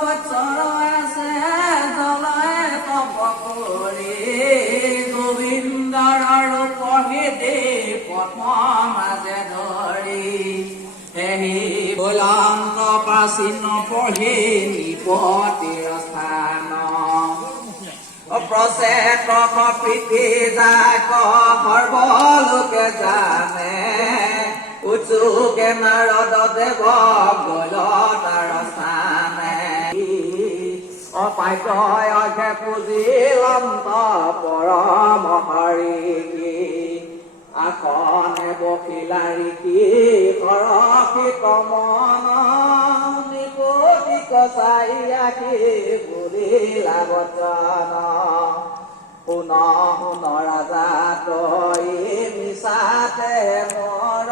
বৎসৰ আছে জলয় তপ কৰি গোবিন্দৰ পঢ়ি দে প্ৰথম মাজে ধৰি হেহি বলন্ত প্ৰাচীন পঢ়ি নিপতিৰ স্থান প্ৰচেত প্ৰীতি যাক সৰ্বলোকে জানে উচুকে নাৰদ দেৱ গল তাৰ স্থানে অপায় অঘে পুজিলন্ত পৰম হৰি আসনে বখিলাৰী কি সৰসিত মন নিপতি কচাই আখি বুলিলা বচন শুন শুন ৰাজা তই মিছাতে মৰ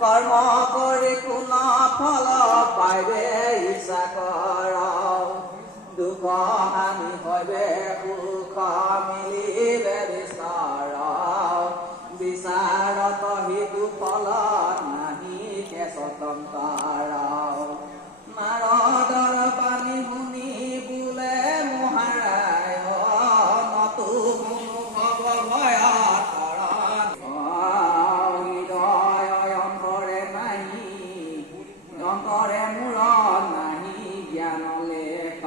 কৰ্ম কৰি কোন ফল পাইবে ইচ্ছা কৰ দুখ হানি হইবে সুখ মিলিবে বিচাৰ বিচাৰত হিতু ফল নাহি কে স্বতন্ত্ৰ নাৰদৰ বাণী শুনি বোলে মহাৰায় নতু শুনো ভৱ ভয়ত হৃদয় অন্তৰে নাহি অন্তৰে মূৰ নাহি জ্ঞান লেখ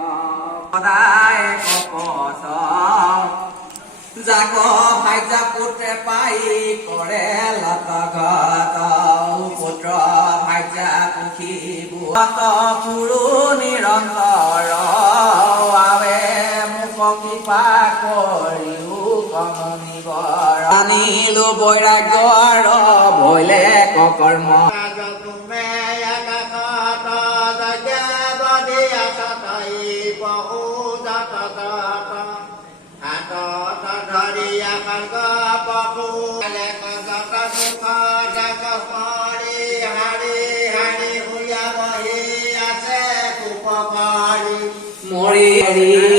সদায় কপট যাক ভাইজা পুত্ৰে পাই কৰে লতগত পুত্ৰ ভাইজা পুখিব পুৰু নিৰন্তৰ আৱে মোক কৃপা কৰিও কমনিবৰ আনিলো বৈৰাগ্যৰ ভৈলে কৰ্ম মৰি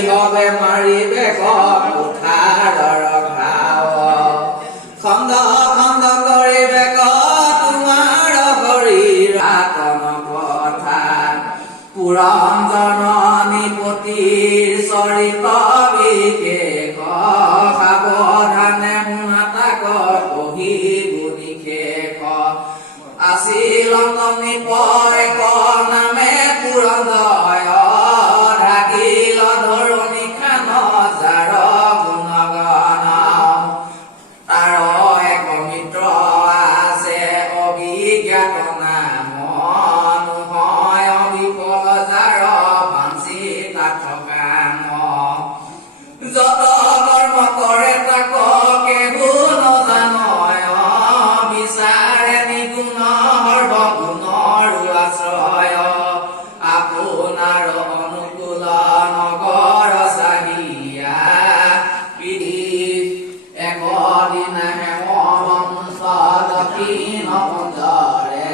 হবে মাৰিবে কুঠাৰৰ ঘাও খন্দ খন্দ কৰিবে তোমাৰ শৰীৰ আতম কথা পুৰঞ্জন নিপতিৰ চৰিত বিশেষ সাৱধানে মাতাক পঢ়িবো নিশেষ আছিল নিপয় নামে পুৰঞ্জয় ঢাকিল ধৰণী খান যাৰ গুণগান তাৰ এক মিত্ৰ আছে অভিজ্ঞাত নাম নহয় বিফল যাৰ বাঞ্চি তাত থকা যত কৰ্ম কৰে তাক কেহু নজানয় বিচাৰে নিগুণ সৰ্বগুণৰ আশ্ৰয় আপোনাৰ অনুকূল নগৰ চাহিয়া একদিনা হেমন্ত দক্ষিণ পঞ্জৰে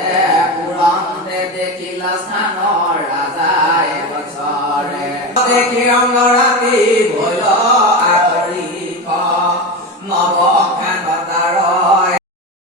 পুৰন্তে দেখিলা স্থানৰ ৰাজাই বছৰে দেখি অংগৰাতি ভৈল আতৰি নৱ